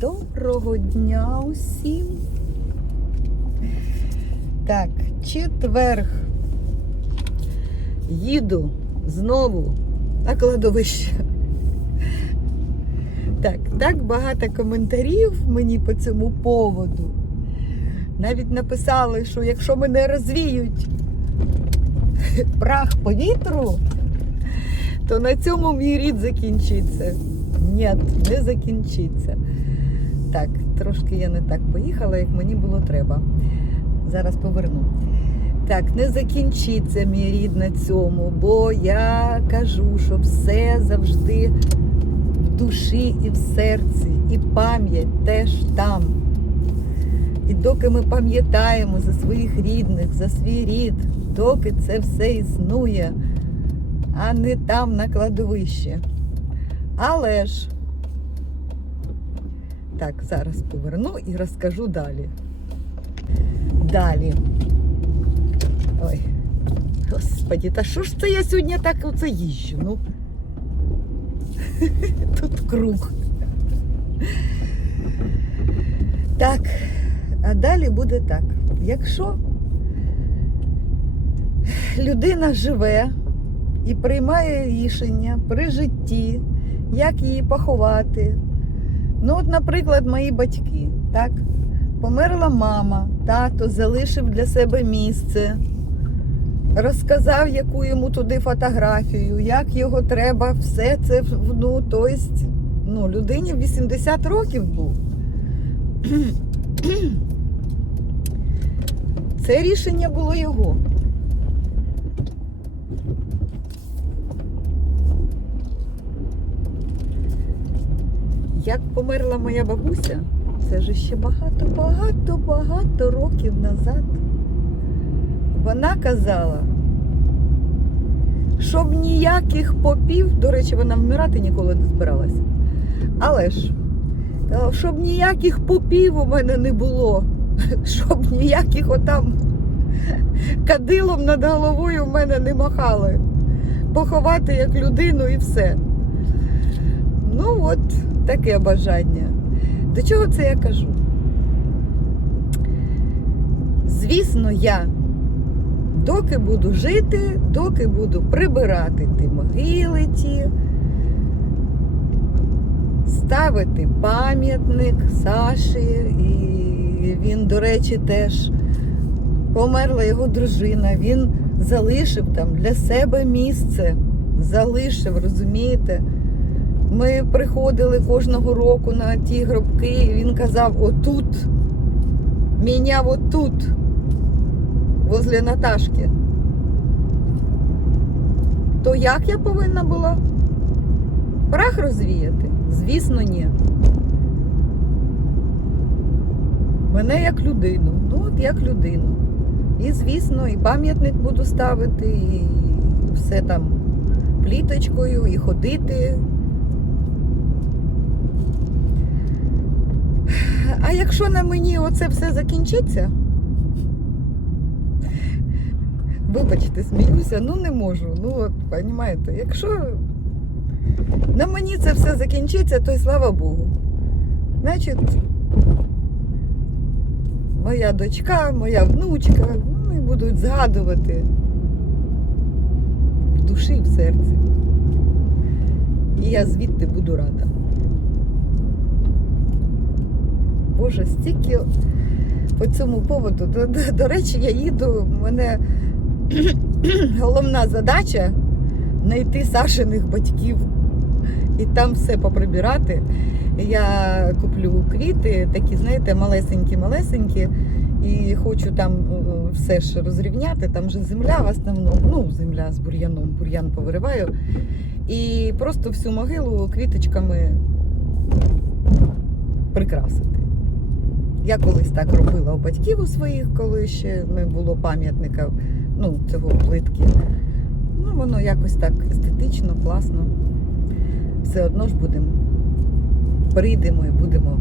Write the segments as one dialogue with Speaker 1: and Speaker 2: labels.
Speaker 1: Доброго дня усім. Так, четверг. Їду знову на кладовище. Так, так багато коментарів мені по цьому поводу. Навіть написали, що якщо мене розвіють прах по вітру, то на цьому мій рід закінчиться. Ні, не закінчиться. Так, трошки я не так поїхала, як мені було треба. Зараз поверну. Так, не закінчиться мій рід на цьому, бо я кажу, що все завжди в душі і в серці, і пам'ять теж там. І доки ми пам'ятаємо за своїх рідних, за свій рід, доки це все існує, а не там на кладовищі. Але ж, так, зараз поверну і розкажу далі. Далі. Ой, господі, та що ж це я сьогодні так оце їжджу? Ну, тут круг. Так, а далі буде так. Якщо людина живе і приймає рішення при житті, як її поховати. Ну, от, наприклад, мої батьки, так? Померла мама, тато залишив для себе місце, розказав, яку йому туди фотографію, як його треба, все це, ну, тобто, ну, людині 80 років був. Це рішення було його. Як померла моя бабуся, це ж ще багато, багато, багато років назад. Вона казала, щоб ніяких попів, до речі, вона вмирати ніколи не збиралася. Але ж, щоб ніяких попів у мене не було, щоб ніяких отам кадилом над головою в мене не махали. Поховати як людину і все. Ну от таке бажання. До чого це я кажу? Звісно, я доки буду жити, доки буду прибирати ті могили ті, ставити пам'ятник Саші, і він, до речі, теж померла його дружина. Він залишив там для себе місце. Залишив, розумієте? Ми приходили кожного року на ті гробки, і він казав, отут, міняв отут, возле Наташки. То як я повинна була? Прах розвіяти? Звісно, ні. Мене як людину. Ну, от як людину. І, звісно, і пам'ятник буду ставити, і все там пліточкою, і ходити. А якщо на мені оце все закінчиться, вибачте, сміюся, ну не можу. Ну, от, розумієте, якщо на мені це все закінчиться, то й слава Богу. Значить, моя дочка, моя внучка, ну, будуть згадувати в душі і в серці. І я звідти буду рада. Боже, стільки по цьому поводу. До, до, до речі, я їду, у мене головна задача знайти Сашиних батьків і там все поприбирати. Я куплю квіти, такі, знаєте, малесенькі-малесенькі, і хочу там е, все ж розрівняти. Там же земля в основному, ну, земля з бур'яном, бур'ян повириваю. І просто всю могилу квіточками прикрасити. Я колись так робила у батьків у своїх, коли ще не було пам'ятника, ну, цього плитки. Ну, воно якось так естетично, класно. Все одно ж будемо, прийдемо і будемо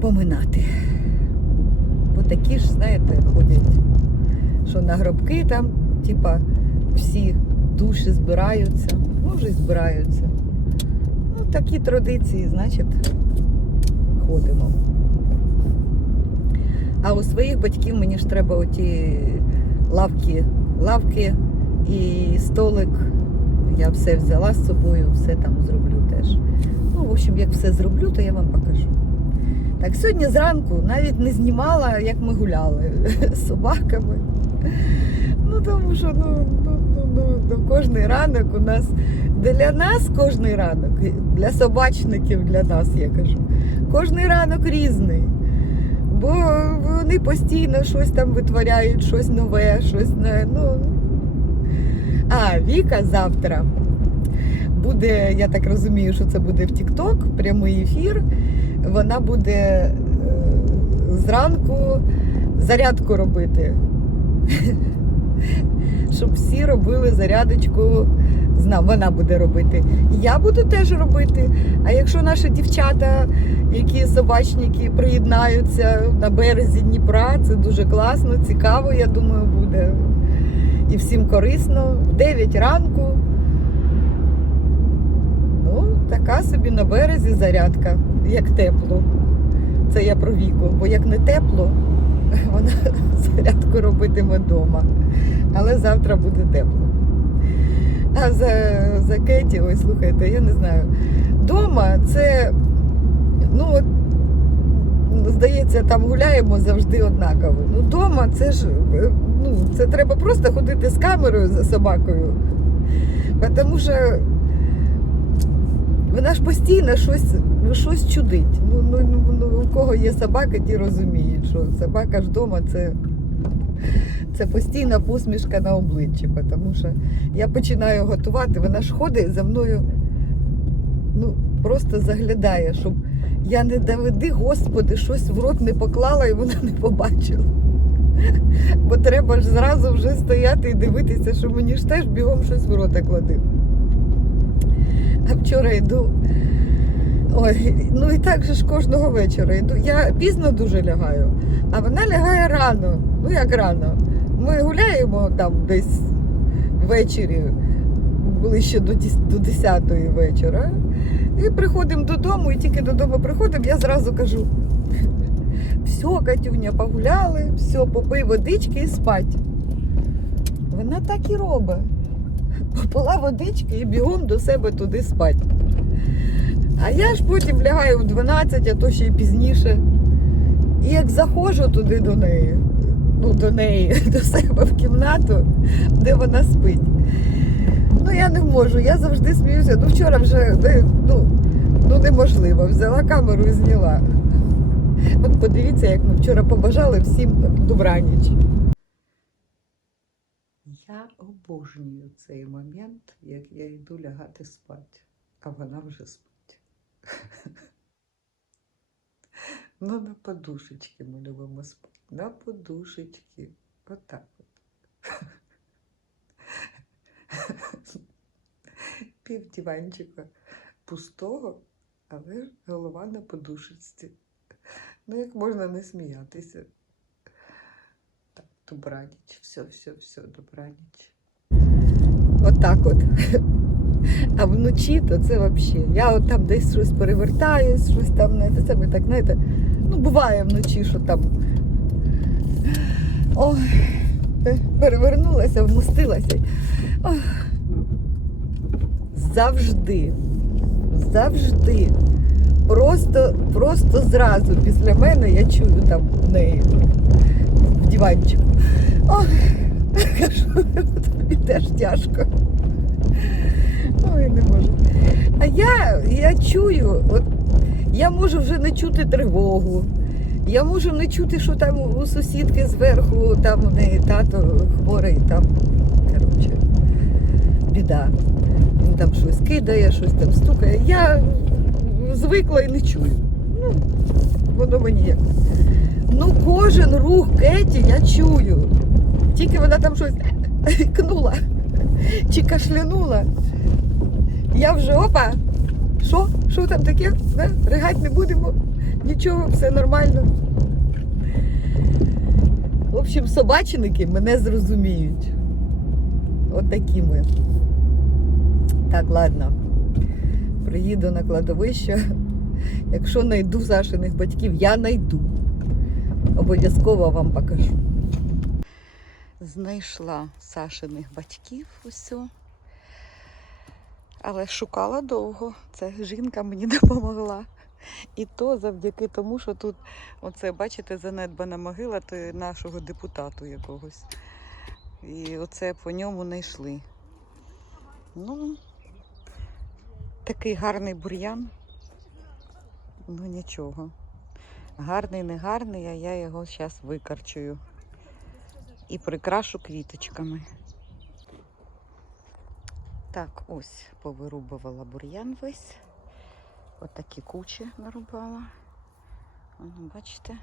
Speaker 1: поминати. Бо такі ж, знаєте, ходять, що на гробки там, типа, всі душі збираються, може збираються. Ну, такі традиції, значить, ходимо. А у своїх батьків мені ж треба оті лавки, лавки і столик. Я все взяла з собою, все там зроблю теж. Ну, в общем, як все зроблю, то я вам покажу. Так, сьогодні зранку навіть не знімала, як ми гуляли з собаками. Ну, тому що ну, ну, ну, ну, ну, кожний ранок у нас для нас кожний ранок, для собачників, для нас, я кажу, кожний ранок різний. Бо вони постійно щось там витворяють, щось нове, щось не. Ну. А, Віка завтра буде, я так розумію, що це буде в TikTok, прямий ефір. Вона буде е, зранку зарядку робити. Щоб всі робили зарядочку. Вона буде робити. Я буду теж робити. А якщо наші дівчата, які собачники, приєднаються на березі Дніпра, це дуже класно, цікаво, я думаю, буде. І всім корисно. В 9 ранку. Ну, така собі на березі зарядка, як тепло. Це я про віку, бо як не тепло, вона зарядку робитиме вдома. Але завтра буде тепло. А за, за Кеті, ой, слухайте, я не знаю. Дома це, ну от, здається, там гуляємо завжди однаково. Ну, дома це ж, е, ну, це треба просто ходити з камерою за собакою. Тому що вона ж постійно щось, щось чудить. Ну, ну, ну, ну, у кого є собака, ті розуміють, що собака ж вдома це, це постійна посмішка на обличчі. Тому що я починаю готувати, вона ж ходить за мною, ну, просто заглядає, щоб я не доведи, Господи, щось в рот не поклала і вона не побачила. Бо треба ж зразу вже стояти і дивитися, що мені ж теж бігом щось в рота клади. А вчора йду. Ой, ну і так же ж кожного вечора йду. Я пізно дуже лягаю, а вона лягає рано. Ну як рано. Ми гуляємо там десь ввечері, ближче до 10 вечора. І приходимо додому, і тільки додому приходимо, я зразу кажу: все, Катюня, погуляли, все, попий водички і спать. Вона так і робить. Попила водички і бігом до себе туди спать. А я ж потім лягаю в 12, а то ще й пізніше. І як заходжу туди до неї, ну до неї, до себе в кімнату, де вона спить. Ну я не можу, я завжди сміюся. Ну вчора вже ну, ну неможливо. Взяла камеру і зняла. От подивіться, як ми вчора побажали всім добраніч. Я обожнюю цей момент, як я йду лягати спати, а вона вже спить. Ну, на подушечки ми любимо спати. На подушечки. Отак от. Пів диванчика пустого, але ж голова на подушечці. Ну, як можна не сміятися. Так, добраніч, все, все, все, добраніч. Отак от. А вночі то це взагалі. Я от там десь щось перевертаюсь, щось там, знаєте, це ми так, знаєте, ну буває вночі, що там. Ой, перевернулася, вмостилася. Ох. Завжди, завжди. Просто, просто зразу після мене я чую там в неї в диванчику. Ох, кажу, тобі теж тяжко. Ой, не можу. А я, я чую, от я можу вже не чути тривогу. Я можу не чути, що там у сусідки зверху, там у неї тато хворий, там, коротше, біда. Він там щось кидає, щось там стукає. Я звикла і не чую. Ну, воно мені як. Ну, кожен рух Кеті я чую. Тільки вона там щось кнула чи кашлянула. Я вже опа. Що? Що там таке? Ригать не будемо. Нічого, все нормально. В общем, собачники мене зрозуміють. От такі ми. Так, ладно. приїду на кладовище. Якщо знайду Сашиних батьків, я знайду. Обов'язково вам покажу. Знайшла Сашиних батьків усю. Але шукала довго. Це жінка мені допомогла. І то завдяки тому, що тут, оце, бачите, занедбана могила то нашого депутату якогось. І оце по ньому знайшли. Ну, такий гарний бур'ян. Ну нічого. Гарний, не гарний, а я його зараз викарчую. І прикрашу квіточками. Так, ось повирубувала бур'ян весь. Отакі кучі нарубала. Воно, бачите?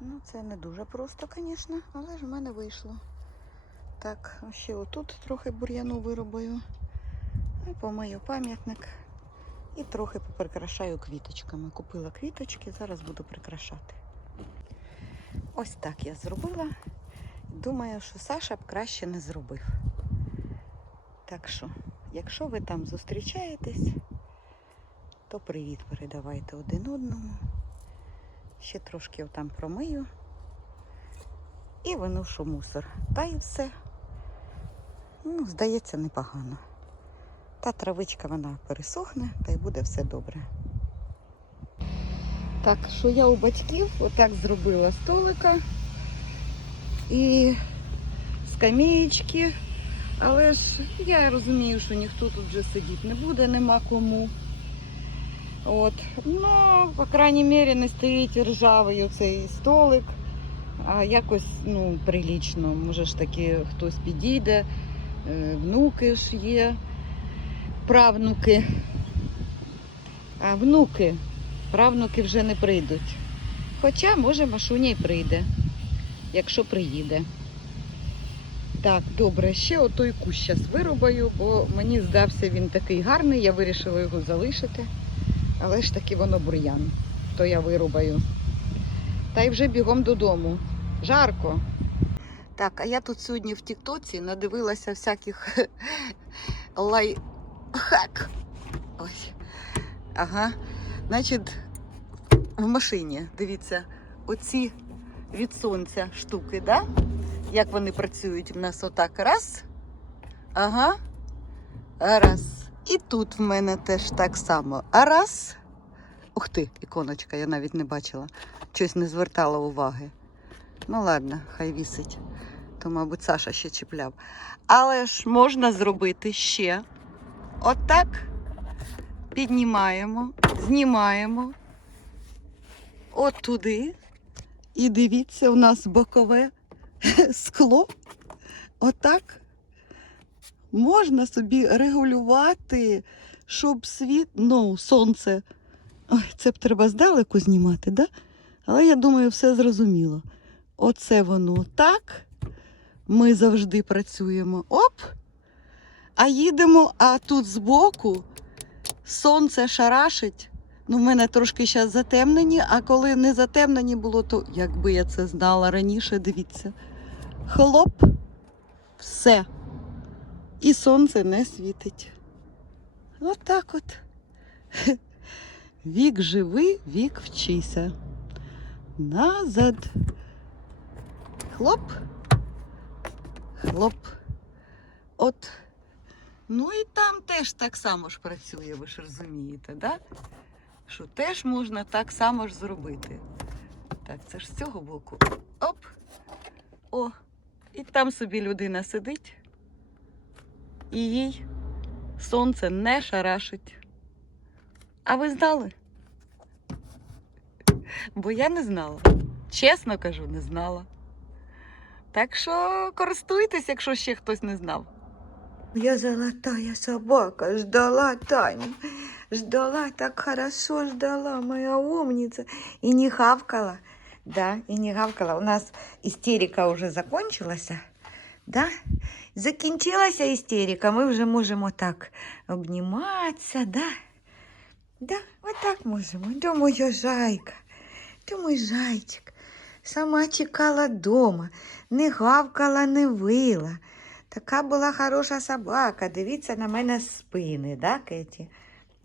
Speaker 1: Ну, це не дуже просто, звісно, але ж в мене вийшло. Так, ще отут трохи бур'яну вирубаю. І помию пам'ятник. І трохи поприкрашаю квіточками. Купила квіточки, зараз буду прикрашати. Ось так я зробила. Думаю, що Саша б краще не зробив. Так що, якщо ви там зустрічаєтесь, то привіт передавайте один одному. Ще трошки там промию і виношу мусор. Та і все. Ну, здається, непогано. Та травичка вона пересохне, та й буде все добре. Так, що я у батьків отак зробила столика і скамеєчки. Але ж я розумію, що ніхто тут вже сидіти не буде, нема кому. От. Ну, по крайній мірі, не стоїть ржавий оцей столик, а якось ну, прилічно. Може ж таки хтось підійде, е, внуки ж є, правнуки. А внуки, правнуки вже не прийдуть. Хоча, може, Машуня й прийде, якщо приїде. Так, добре, ще отой кущ зараз вирубаю, бо мені здався він такий гарний, я вирішила його залишити. Але ж таки воно бур'ян, то я вирубаю. Та й вже бігом додому. Жарко. Так, а я тут сьогодні в Тіктоці надивилася всяких лайфхак. Ось. Ага. Значить, в машині, дивіться, оці від сонця штуки, да? Як вони працюють в нас отак. Раз. Ага. Раз. І тут в мене теж так само. А раз. Ух ти, іконочка, я навіть не бачила. Щось не звертала уваги. Ну ладно, хай вісить. То, мабуть, Саша ще чіпляв. Але ж можна зробити ще. Отак. Піднімаємо, знімаємо. От туди. І дивіться, у нас бокове скло. Отак можна собі регулювати, щоб світ, ну, сонце. Ой, це б треба здалеку знімати, да? Але я думаю, все зрозуміло. Оце воно так. Ми завжди працюємо. Оп! А їдемо, а тут збоку сонце шарашить. Ну, в мене трошки зараз затемнені, а коли не затемнені було, то якби я це знала раніше, дивіться. Хлоп, все. І сонце не світить. От так от. Вік живи, вік вчися. Назад. Хлоп. Хлоп. От. Ну і там теж так само ж працює, ви ж розумієте, да? Що теж можна так само ж зробити. Так, це ж з цього боку. Оп. О. І там собі людина сидить і їй сонце не шарашить. А ви знали? Бо я не знала. Чесно кажу, не знала. Так що користуйтесь, якщо ще хтось не знав.
Speaker 2: Я золотая собака, ждала Таню. Ждала, так хорошо ждала, моя умница. И не хавкала. Да, и не гавкала. У нас истерика уже закончилась. Да? Закінчилася істерика, ми вже можемо так обніматися, да? Да, отак можемо. До моя жайка, до мой зайчик. Сама чекала дома, не гавкала, не вила. Така була хороша собака. Дивіться на мене з спини, да, Кеті?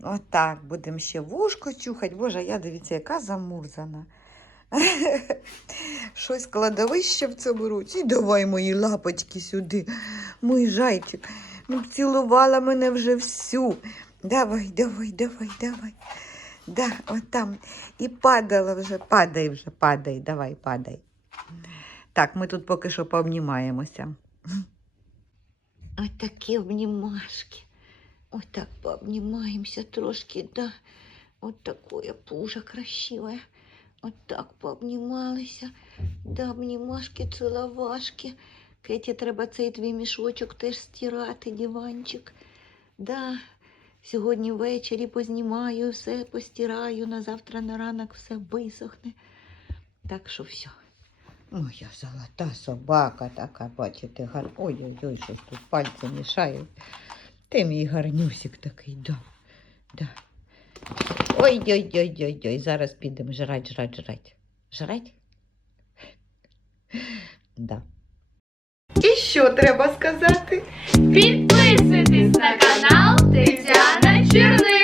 Speaker 2: Отак, будемо ще вушко чухати. Боже, я дивіться, яка замурзана. Щось кладовище в цьому році. Давай мої лапочки сюди. Мій зайчик. Ну, цілувала мене вже всю. Давай, давай, давай, давай. Да, отам. І падала вже. Падай вже, падай, давай, падай. Так, ми тут поки що пообнімаємося. Отакі обнімашки. Отак пообнімаємося трошки, да. От такое пужа красивая. От так пообнімалися. Да, обнімашки, ціловашки. Кеті, треба цей твій мішочок теж стирати, диванчик. Да. Сьогодні ввечері познімаю, все постираю, на завтра на ранок все висохне. Так що все. Моя золота собака така, бачите, гар... Ой-ой-ой, щось тут пальці мішають. Ти мій гарнюсик такий, да. да. Ой-ой-ой-ой-ой, зараз підемо жрать, жрать, жрать. Жрать? Да.
Speaker 1: І що треба сказати?
Speaker 3: Підписуйтесь на канал Тетяна Черни.